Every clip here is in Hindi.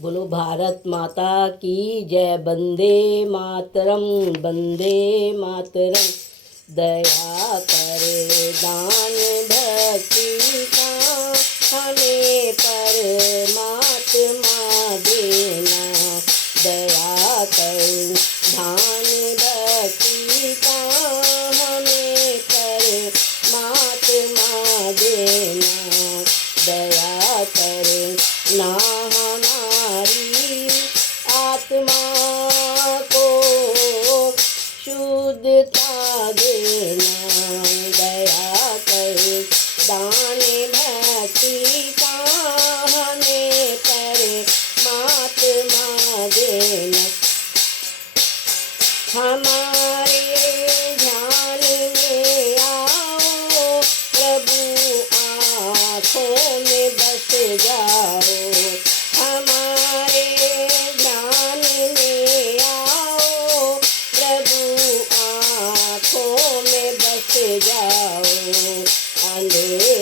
बोलो भारत माता की जय। वंदे मातरम, वंदे मातरम। दया करे दान भक्ति का हमें परमात्मा देना। दया कर दान भक्ति का हमें परमात्मा देना। दया कर ना हमारी आत्मा को शुद्धता देना। दया कर दान भक्ति का हमें परमात्मा देना। हमारे ध्यान में आओ प्रभु, आँखों में बस जाओ। हमारे ध्यान में आओ प्रभु, आँखों में बस जाओ। अंधेरे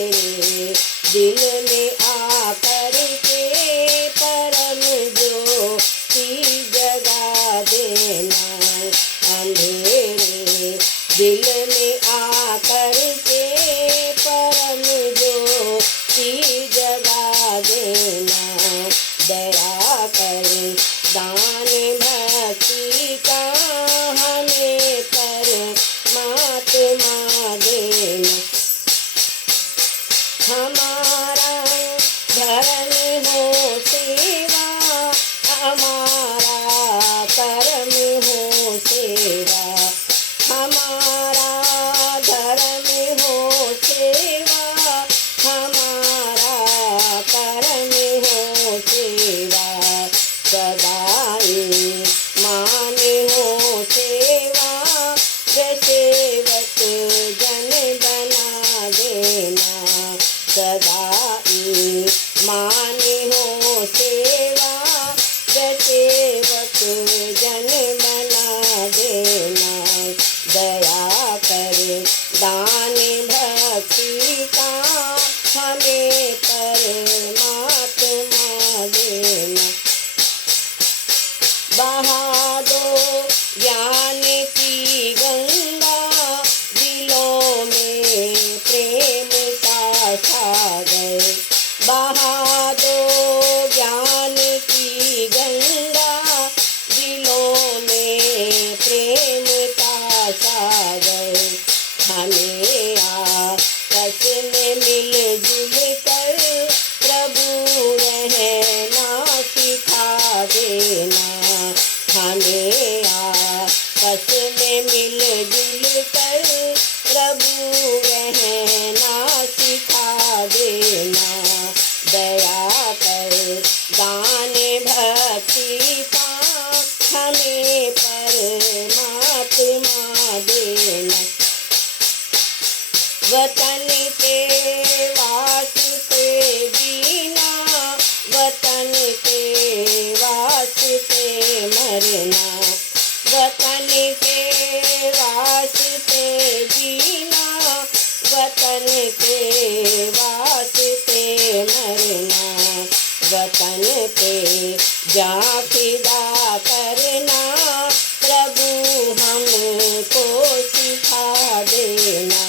दिल में आकर के परम ज्योति जगा देना। अंधेरे दिल में आकर के परम ज्योति जगा देना। दया कर दान भक्ति का हमें परमात्मा देना। हमारा धर्म हो सेवा, हमारा कर्म हो सेवा। हमारा धर्म हो सेवा, हमारा कर्म हो सेवा। सदाई मान हो सेवा, सेवक जन बना देना। सदाई मान हो सेवा, सेवक जन बना देना। दया कर दान भक्ति का हमें परमात्मा देना। बहा दो ज्ञान की गंगा, दिलों में प्रेम का सागर। बहा दो ज्ञान की गंगा, दिलों में प्रेम का सागर। हमें आपस में मिलजुल कर प्रभु रहना सिखा देना। हमें आपस में मिलजुल कर प्रभु रहना सिखा देना। दया कर दान भक्ति का हमें परमात्मा देना। वतन के वास्ते जीना, वतन के वास्ते मरना। वतन के वास्ते जीना, वतन के वास्ते मरना। वतन पे जा फिदा करना, प्रभु हमको सिखा देना।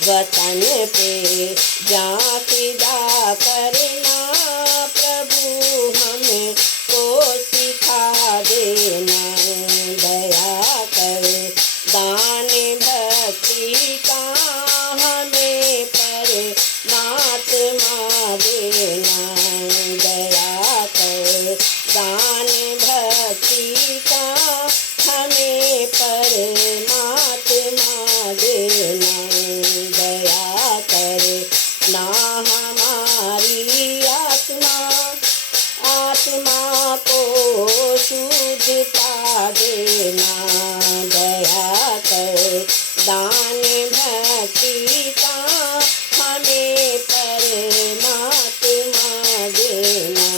वतन पे जा फिदा करना, प्रभु हमको सिखा देना। दया कर दान भक्ति का हमें परमात्मा देना। दया कर दान भक्ति का हमें परमात्मा देना। दया कर ना हमारी आत्मा को शुद्धता देना। दया कर दान भक्ति का हमें परमात्मा देना।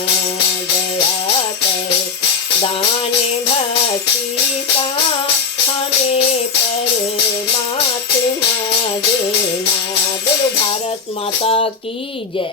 दया कर दान भक्ति का हमें परमात्मा देना। बोलो भारत माता की जय।